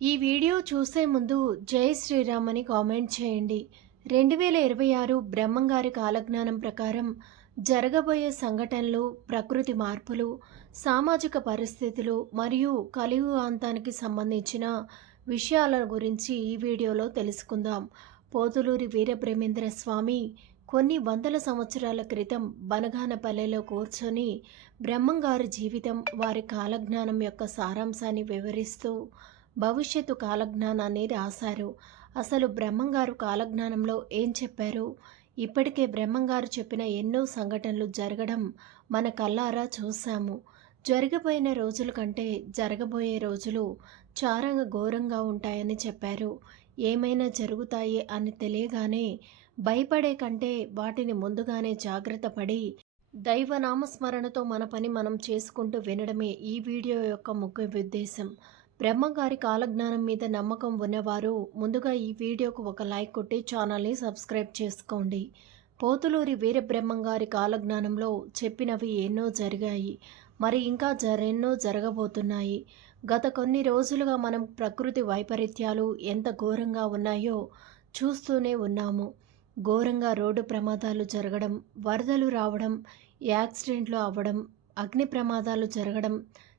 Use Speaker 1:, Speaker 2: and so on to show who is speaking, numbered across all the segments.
Speaker 1: ఈ వీడియో చూసే ముందు జై శ్రీరామ్ అని కామెంట్ చేయండి. రెండు వేల ఇరవై ఆరు బ్రహ్మంగారి కాలజ్ఞానం ప్రకారం జరగబోయే సంఘటనలు ప్రకృతి మార్పులు సామాజిక పరిస్థితులు మరియు కలియుగాంతానికి సంబంధించిన విషయాల గురించి ఈ వీడియోలో తెలుసుకుందాం. పోతులూరి వీరప్రేమేంద్ర స్వామి కొన్ని వందల సంవత్సరాల క్రితం బనగానపల్లెలో కూర్చొని బ్రహ్మంగారి జీవితం వారి కాలజ్ఞానం యొక్క సారాంశాన్ని వివరిస్తూ భవిష్యత్తు కాలజ్ఞానాన్ని రాశారు అసలు బ్రహ్మంగారు కాలజ్ఞానంలో ఏం చెప్పారు? ఇప్పటికే బ్రహ్మంగారు చెప్పిన ఎన్నో సంఘటనలు జరగడం మన కల్లారా చూశాము. జరగబోయిన రోజుల కంటే జరగబోయే రోజులు చారంగా ఘోరంగా ఉంటాయని చెప్పారు. ఏమైనా జరుగుతాయి అని తెలియగానే భయపడే కంటే వాటిని ముందుగానే జాగ్రత్త పడి దైవనామస్మరణతో మన పని మనం చేసుకుంటూ వినడమే ఈ వీడియో యొక్క ముఖ్య ఉద్దేశం. బ్రహ్మగారి కాలజ్ఞానం మీద నమ్మకం ఉన్నవారు ముందుగా ఈ వీడియోకు ఒక లైక్ కొట్టి ఛానల్ని సబ్స్క్రైబ్ చేసుకోండి. పోతులూరి వీరబ్రహ్మంగారి కాలజ్ఞానంలో చెప్పినవి ఎన్నో జరిగాయి. మరి ఇంకా జరెన్నో జరగబోతున్నాయి. గత కొన్ని రోజులుగా మనం ప్రకృతి వైపరీత్యాలు ఎంత ఘోరంగా ఉన్నాయో చూస్తూనే ఉన్నాము. ఘోరంగా రోడ్డు ప్రమాదాలు జరగడం వరదలు రావడం యాక్సిడెంట్లు అవ్వడం అగ్ని ప్రమాదాలు జరగడం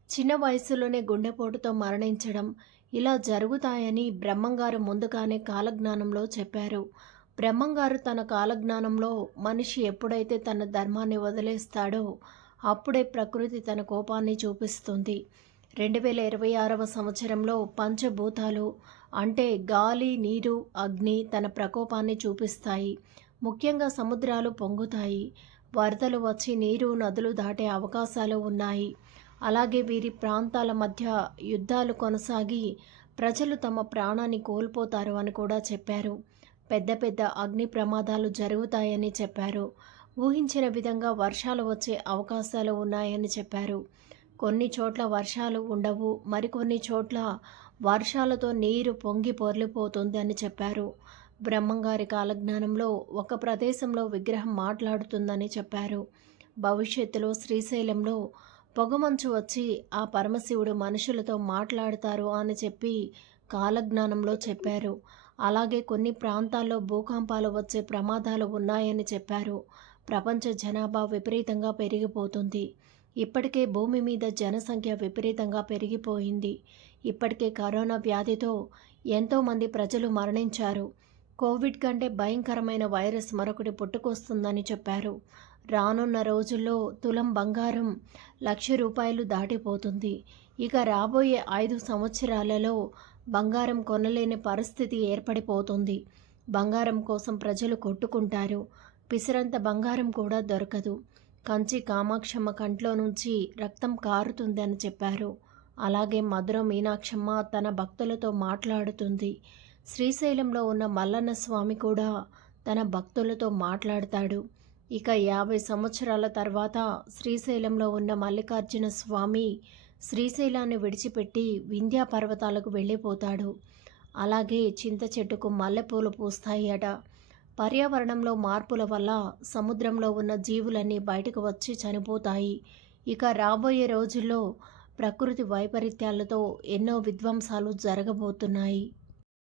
Speaker 1: చిన్న వయసులోనే గుండెపోటుతో మరణించడం ఇలా జరుగుతాయని బ్రహ్మంగారు ముందుగానే కాలజ్ఞానంలో చెప్పారు. బ్రహ్మంగారు తన కాలజ్ఞానంలో మనిషి ఎప్పుడైతే తన ధర్మాన్ని వదిలేస్తాడో అప్పుడే ప్రకృతి తన కోపాన్ని చూపిస్తుంది. రెండు వేల ఇరవై ఆరవ సంవత్సరంలో పంచభూతాలు అంటే గాలి నీరు అగ్ని తన ప్రకోపాన్ని చూపిస్తాయి. ముఖ్యంగా సముద్రాలు పొంగుతాయి. వరదలు వచ్చి నీరు నదులు దాటే అవకాశాలు ఉన్నాయి. అలాగే వీరి ప్రాంతాల మధ్య యుద్ధాలు కొనసాగి ప్రజలు తమ ప్రాణాన్ని కోల్పోతారు అని కూడా చెప్పారు. పెద్ద పెద్ద అగ్ని ప్రమాదాలు జరుగుతాయని చెప్పారు. ఊహించిన విధంగా వర్షాలు వచ్చే అవకాశాలు ఉన్నాయని చెప్పారు. కొన్ని చోట్ల వర్షాలు ఉండవు మరికొన్ని చోట్ల వర్షాలతో నీరు పొంగి పొర్లిపోతుంది అని చెప్పారు. బ్రహ్మంగారి కాలజ్ఞానంలో ఒక ప్రదేశంలో విగ్రహం మాట్లాడుతుందని చెప్పారు. భవిష్యత్తులో శ్రీశైలంలో పొగమంచు వచ్చి ఆ పరమశివుడు మనుషులతో మాట్లాడతారు అని చెప్పి కాలజ్ఞానంలో చెప్పారు. అలాగే కొన్ని ప్రాంతాల్లో భూకంపాలు వచ్చే ప్రమాదాలు ఉన్నాయని చెప్పారు. ప్రపంచ జనాభా విపరీతంగా పెరిగిపోతుంది. ఇప్పటికే భూమి మీద జనసంఖ్య విపరీతంగా పెరిగిపోయింది. ఇప్పటికే కరోనా వ్యాధితో ఎంతోమంది ప్రజలు మరణించారు. కోవిడ్ కంటే భయంకరమైన వైరస్ మరొకటి పుట్టుకొస్తుందని చెప్పారు. రానున్న రోజుల్లో తులం బంగారం లక్ష రూపాయలు దాటిపోతుంది. ఇక రాబోయే ఐదు సంవత్సరాలలో బంగారం కొనలేని పరిస్థితి ఏర్పడిపోతుంది. బంగారం కోసం ప్రజలు కొట్టుకుంటారు. పిసరంత బంగారం కూడా దొరకదు. కంచి కామాక్షమ్మ కంట్లో నుంచి రక్తం కారుతుంది అని చెప్పారు. అలాగే మధుర మీనాక్షమ్మ తన భక్తులతో మాట్లాడుతుంది. శ్రీశైలంలో ఉన్న మల్లన్న స్వామి కూడా తన భక్తులతో మాట్లాడతాడు. ఇక యాభై సంవత్సరాల తర్వాత శ్రీశైలంలో ఉన్న మల్లికార్జున స్వామి శ్రీశైలాన్ని విడిచిపెట్టి వింధ్యా పర్వతాలకు వెళ్ళిపోతాడు. అలాగే చింత చెట్టుకు మల్లెపూలు పూస్తాయి అట పర్యావరణంలో మార్పుల వల్ల సముద్రంలో ఉన్న జీవులన్నీ బయటకు వచ్చి చనిపోతాయి. ఇక రాబోయే రోజుల్లో ప్రకృతి వైపరీత్యాలతో ఎన్నో విధ్వంసాలు జరగబోతున్నాయి.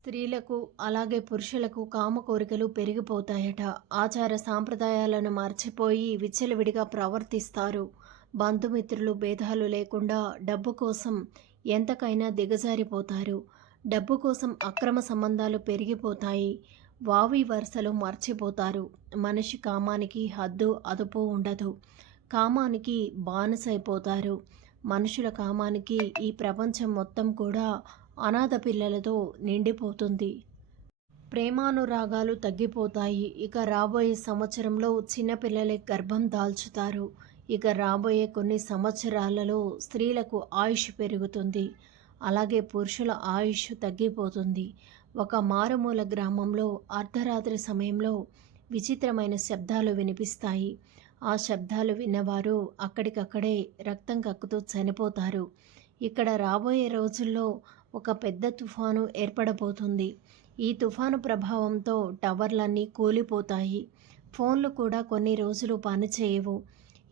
Speaker 1: స్త్రీలకు అలాగే పురుషులకు కామ కోరికలు పెరిగిపోతాయట. ఆచార సాంప్రదాయాలను మర్చిపోయి విచ్చలవిడిగా ప్రవర్తిస్తారు. బంధుమిత్రులు భేదాలు లేకుండా డబ్బు కోసం ఎంతకైనా దిగజారిపోతారు. డబ్బు కోసం అక్రమ సంబంధాలు పెరిగిపోతాయి. వావి వరుసలు మర్చిపోతారు. మనిషి కామానికి హద్దు అదుపు ఉండదు. కామానికి బానిసైపోతారు. మనుషుల కామానికి ఈ ప్రపంచం మొత్తం కూడా అనాథ పిల్లలతో నిండిపోతుంది. ప్రేమానురాగాలు తగ్గిపోతాయి. ఇక రాబోయే సంవత్సరంలో చిన్నపిల్లలే గర్భం దాల్చుతారు. ఇక రాబోయే కొన్ని సంవత్సరాలలో స్త్రీలకు ఆయుష్ పెరుగుతుంది. అలాగే పురుషుల ఆయుష్ తగ్గిపోతుంది. ఒక మారుమూల గ్రామంలో అర్ధరాత్రి సమయంలో విచిత్రమైన శబ్దాలు వినిపిస్తాయి. ఆ శబ్దాలు విన్నవారు అక్కడికక్కడే రక్తం కక్కుతూ చనిపోతారు. ఇక్కడ రాబోయే రోజుల్లో ఒక పెద్ద తుఫాను ఏర్పడబోతుంది. ఈ తుఫాను ప్రభావంతో టవర్లన్నీ కూలిపోతాయి. ఫోన్లు కూడా కొన్ని రోజులు పనిచేయవు.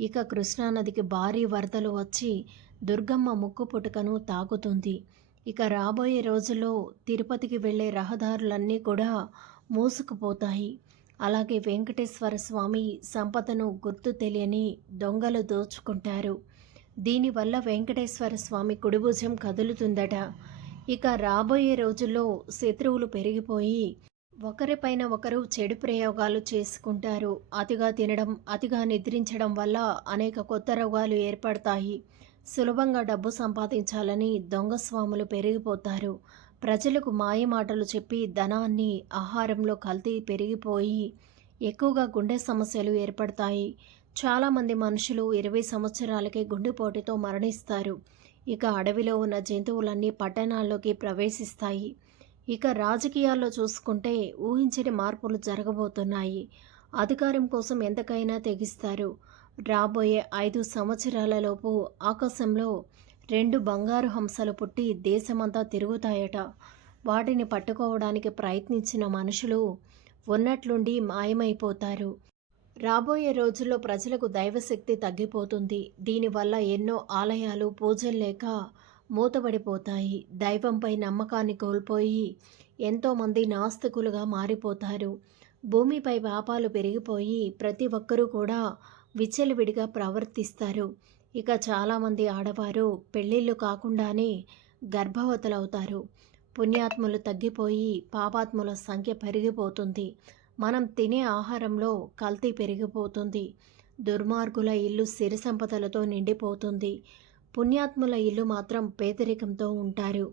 Speaker 1: ఇక కృష్ణానదికి భారీ వరదలు వచ్చి దుర్గమ్మ ముక్కు పుట్టుకను తాకుతుంది. ఇక రాబోయే రోజుల్లో తిరుపతికి వెళ్ళే రహదారులన్నీ కూడా మూసుకుపోతాయి. అలాగే వెంకటేశ్వర స్వామి సంపదను గుర్తు తెలియని దొంగలు దోచుకుంటారు. దీనివల్ల వెంకటేశ్వర స్వామి కుడిభుజం కదులుతుందట. ఇక రాబోయే రోజుల్లో శత్రువులు పెరిగిపోయి ఒకరిపైన ఒకరు చెడు ప్రయోగాలు చేసుకుంటారు. అతిగా తినడం అతిగా నిద్రించడం వల్ల అనేక కొత్త రోగాలు ఏర్పడతాయి. సులభంగా డబ్బు సంపాదించాలని దొంగ స్వాములు పెరిగిపోతారు. ప్రజలకు మాయమాటలు చెప్పి ధనాన్ని ఆహారంలో కల్తీ పెరిగిపోయి ఎక్కువగా గుండె సమస్యలు ఏర్పడతాయి. చాలామంది మనుషులు ఇరవై సంవత్సరాలకే గుండెపోటుతో మరణిస్తారు. ఇక అడవిలో ఉన్న జంతువులన్నీ పట్టణాల్లోకి ప్రవేశిస్తాయి. ఇక రాజకీయాల్లో చూసుకుంటే ఊహించని మార్పులు జరగబోతున్నాయి. అధికారం కోసం ఎంతకైనా తెగిస్తారు. రాబోయే ఐదు సంవత్సరాలలోపు ఆకాశంలో రెండు బంగారు హంసలు పుట్టి దేశమంతా తిరుగుతాయట. వాటిని పట్టుకోవడానికి ప్రయత్నించిన మనుషులు ఉన్నట్లుండి మాయమైపోతారు. రాబోయే రోజుల్లో ప్రజలకు దైవశక్తి తగ్గిపోతుంది. దీనివల్ల ఎన్నో ఆలయాలు పూజలు లేక మూతబడిపోతాయి. దైవంపై నమ్మకాన్ని కోల్పోయి ఎంతోమంది నాస్తికులుగా మారిపోతారు. భూమిపై పాపాలు పెరిగిపోయి ప్రతి ఒక్కరూ కూడా విచ్చలవిడిగా ప్రవర్తిస్తారు. ఇక చాలామంది ఆడవారు పెళ్ళిళ్ళు కాకుండానే గర్భవతులవుతారు. పుణ్యాత్ములు తగ్గిపోయి పాపాత్ముల సంఖ్య పెరిగిపోతుంది. మనం తినే ఆహారంలో కల్తీ పెరిగిపోతుంది. దుర్మార్గుల ఇల్లు సిరి సంపదలతో నిండిపోతుంది. పుణ్యాత్ముల ఇల్లు మాత్రం పేదరికంతో ఉంటారు.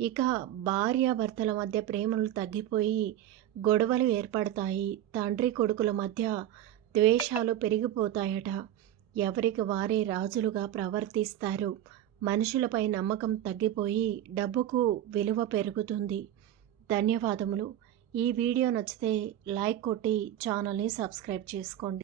Speaker 1: ఇక భార్యాభర్తల మధ్య ప్రేమలు తగ్గిపోయి గొడవలు ఏర్పడతాయి. తండ్రి కొడుకుల మధ్య ద్వేషాలు పెరిగిపోతాయట. ఎవరికి వారే రాజులుగా ప్రవర్తిస్తారు. మనుషులపై నమ్మకం తగ్గిపోయి డబ్బుకు విలువ పెరుగుతుంది. ధన్యవాదములు. ఈ వీడియో నచ్చితే లైక్ కొట్టి ఛానల్ని సబ్స్క్రైబ్ చేసుకోండి.